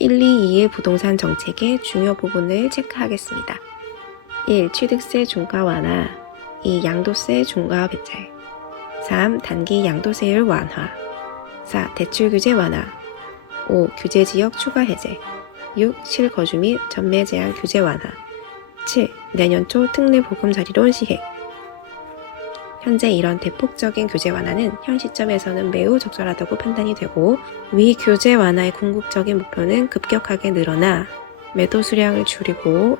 122의 부동산 정책의 중요 부분을 체크하겠습니다. 1. 취득세 중과 완화 2. 양도세 중과 배제 3. 단기 양도세율 완화 4. 대출 규제 완화 5. 규제 지역 추가 해제 6. 실거주 및 전매 제한 규제 완화 7. 내년 초 특례 보금자리론 시행 현재 이런 대폭적인 규제 완화는 현 시점에서는 매우 적절하다고 판단이 되고 위 규제 완화의 궁극적인 목표는 급격하게 늘어나 매도 수량을 줄이고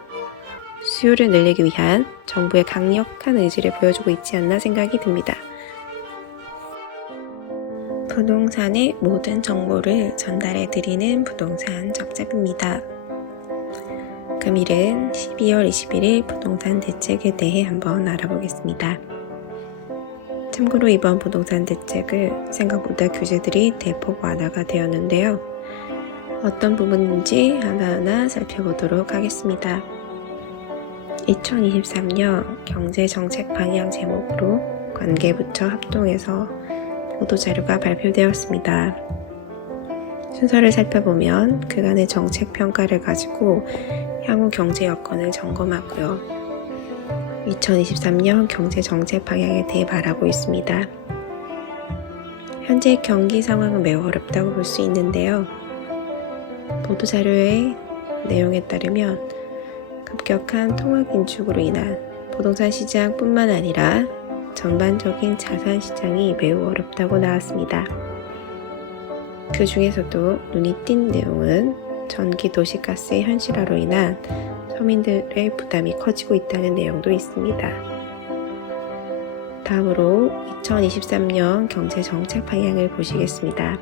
수요를 늘리기 위한 정부의 강력한 의지를 보여주고 있지 않나 생각이 듭니다. 부동산의 모든 정보를 전달해 드리는 부동산 적잡입니다. 금일은 12월 21일 부동산 대책에 대해 한번 알아보겠습니다. 참고로 이번 부동산 대책은 생각보다 규제들이 대폭 완화가 되었는데요. 어떤 부분인지 하나하나 살펴보도록 하겠습니다. 2023년 경제정책 방향 제목으로 관계부처 합동해서 보도자료가 발표되었습니다. 순서를 살펴보면 그간의 정책 평가를 가지고 향후 경제 여건을 점검하고요. 2023년 경제정책 방향에 대해 말하고 있습니다. 현재 경기 상황은 매우 어렵다고 볼 수 있는데요. 보도자료의 내용에 따르면 급격한 통화 긴축으로 인한 부동산 시장뿐만 아니라 전반적인 자산 시장이 매우 어렵다고 나왔습니다. 그 중에서도 눈이 띈 내용은 전기 도시가스의 현실화로 인한 서민들의 부담이 커지고 있다는 내용도 있습니다. 다음으로 2023년 경제정책 방향을 보시겠습니다.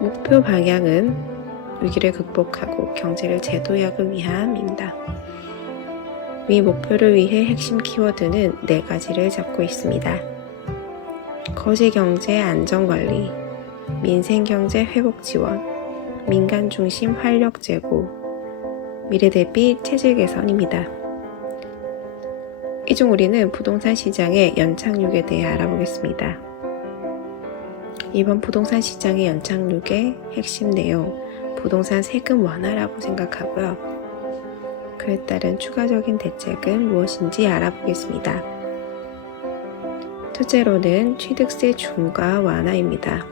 목표 방향은 위기를 극복하고 경제를 재도약을 위함입니다. 위 목표를 위해 핵심 키워드는 4가지를 잡고 있습니다. 거시경제 안정관리, 민생경제 회복 지원, 민간 중심 활력 제고, 미래 대비 체질 개선입니다. 이 중 우리는 부동산 시장의 연착륙에 대해 알아보겠습니다. 이번 부동산 시장의 연착륙의 핵심 내용, 부동산 세금 완화라고 생각하고요. 그에 따른 추가적인 대책은 무엇인지 알아보겠습니다. 첫째로는 취득세 중과 완화입니다.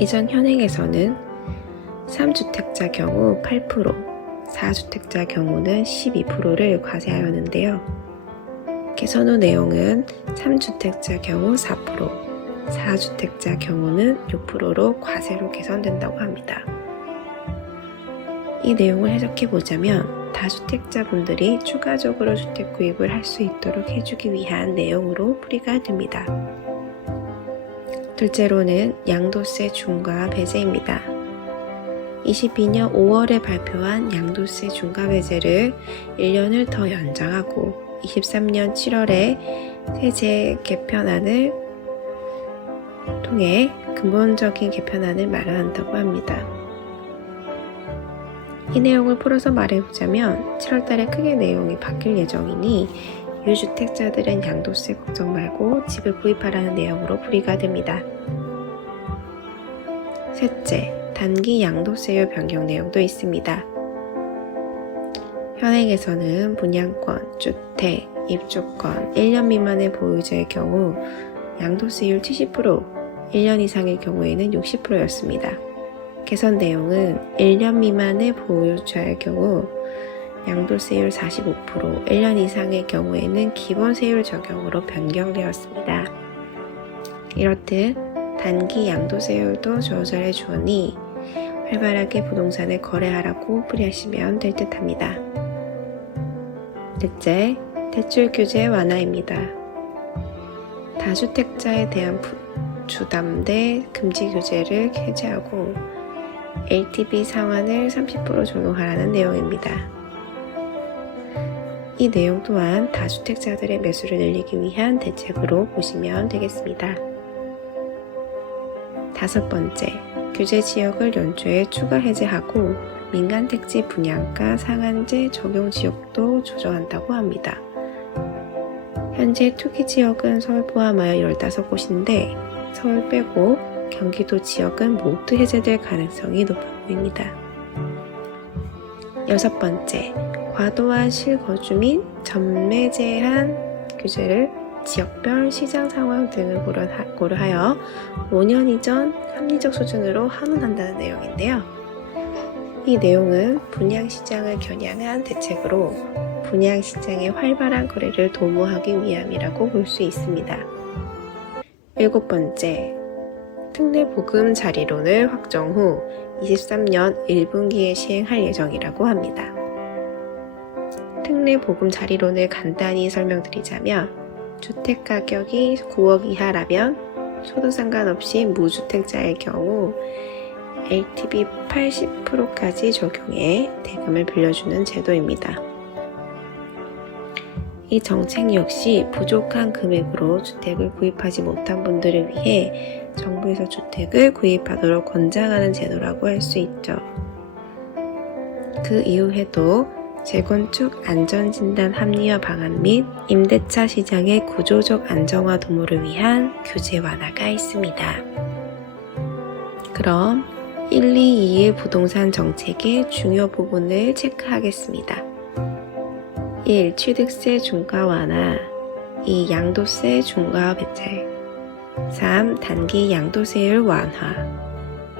이전 현행에서는 3주택자 경우 8%, 4주택자 경우는 12%를 과세하였는데요. 개선 후 내용은 3주택자 경우 4%, 4주택자 경우는 6%로 과세로 개선된다고 합니다. 이 내용을 해석해보자면 다주택자 분들이 추가적으로 주택 구입을 할 수 있도록 해주기 위한 내용으로 풀이가 됩니다. 둘째로는 양도세 중과 배제입니다. 22년 5월에 발표한 양도세 중과 배제를 1년을 더 연장하고 23년 7월에 세제 개편안을 통해 근본적인 개편안을 마련한다고 합니다. 이 내용을 풀어서 말해보자면 7월달에 크게 내용이 바뀔 예정이니 유주택자들은 양도세 걱정 말고 집을 구입하라는 내용으로 풀이가 됩니다. 셋째, 단기 양도세율 변경 내용도 있습니다. 현행에서는 분양권, 주택, 입주권 1년 미만의 보유자의 경우 양도세율 70%, 1년 이상의 경우에는 60%였습니다. 개선 내용은 1년 미만의 보유자의 경우 양도세율 45%, 1년 이상의 경우에는 기본세율 적용으로 변경되었습니다. 이렇듯 단기 양도세율도 조절해 주오니 활발하게 부동산을 거래하라고 풀이하시면 될 듯합니다. 넷째, 대출 규제 완화입니다. 다주택자에 대한 주담대 금지 규제를 해제하고 LTV 상한을 30% 적용하라는 내용입니다. 이 내용 또한 다주택자들의 매수를 늘리기 위한 대책으로 보시면 되겠습니다. 다섯 번째, 규제 지역을 연초에 추가 해제하고 민간택지 분양가 상한제 적용 지역도 조정한다고 합니다. 현재 투기 지역은 서울 포함하여 15곳인데 서울 빼고 경기도 지역은 모두 해제될 가능성이 높아 보입니다. 6번째, 과도한 실거주 및 전매 제한 규제를 지역별 시장 상황 등을 고려하여 5년 이전 합리적 수준으로 환원한다는 내용인데요. 이 내용은 분양시장을 겨냥한 대책으로 분양시장의 활발한 거래를 도모하기 위함이라고 볼 수 있습니다. 7번째, 특례보금 자리론을 확정 후 23년 1분기에 시행할 예정이라고 합니다. 특례보금 자리론을 간단히 설명드리자면 주택가격이 9억 이하라면 소득 상관없이 무주택자의 경우 LTV 80%까지 적용해 대금을 빌려주는 제도입니다. 이 정책 역시 부족한 금액으로 주택을 구입하지 못한 분들을 위해 정부에서 주택을 구입하도록 권장하는 제도라고 할 수 있죠. 그 이후에도 재건축 안전진단 합리화 방안 및 임대차 시장의 구조적 안정화 도모를 위한 규제 완화가 있습니다. 그럼 1, 2, 2의 부동산 정책의 중요 부분을 체크하겠습니다. 1. 취득세 중과 완화 2. 양도세 중과 배제 3. 단기 양도세율 완화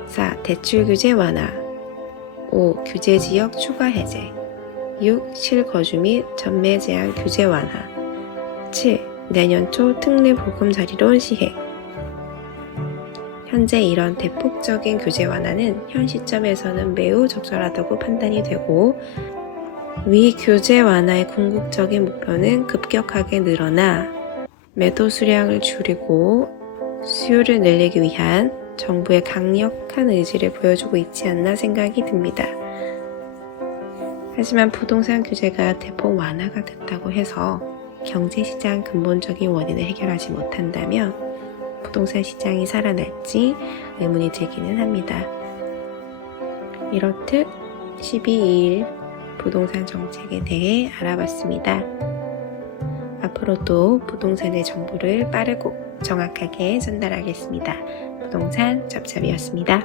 4. 대출 규제 완화 5. 규제 지역 추가 해제 6. 실거주 및 전매 제한 규제 완화 7. 내년 초 특례 보금 자리론 시행 현재 이런 대폭적인 규제 완화는 현 시점에서는 매우 적절하다고 판단이 되고 위 규제 완화의 궁극적인 목표는 급격하게 늘어나 매도 수량을 줄이고 수요를 늘리기 위한 정부의 강력한 의지를 보여주고 있지 않나 생각이 듭니다. 하지만 부동산 규제가 대폭 완화가 됐다고 해서 경제시장 근본적인 원인을 해결하지 못한다면 부동산 시장이 살아날지 의문이 들기는 합니다. 이렇듯 12일 부동산 정책에 대해 알아봤습니다. 앞으로도 부동산의 정보를 빠르고 정확하게 전달하겠습니다. 부동산 잡잡이었습니다.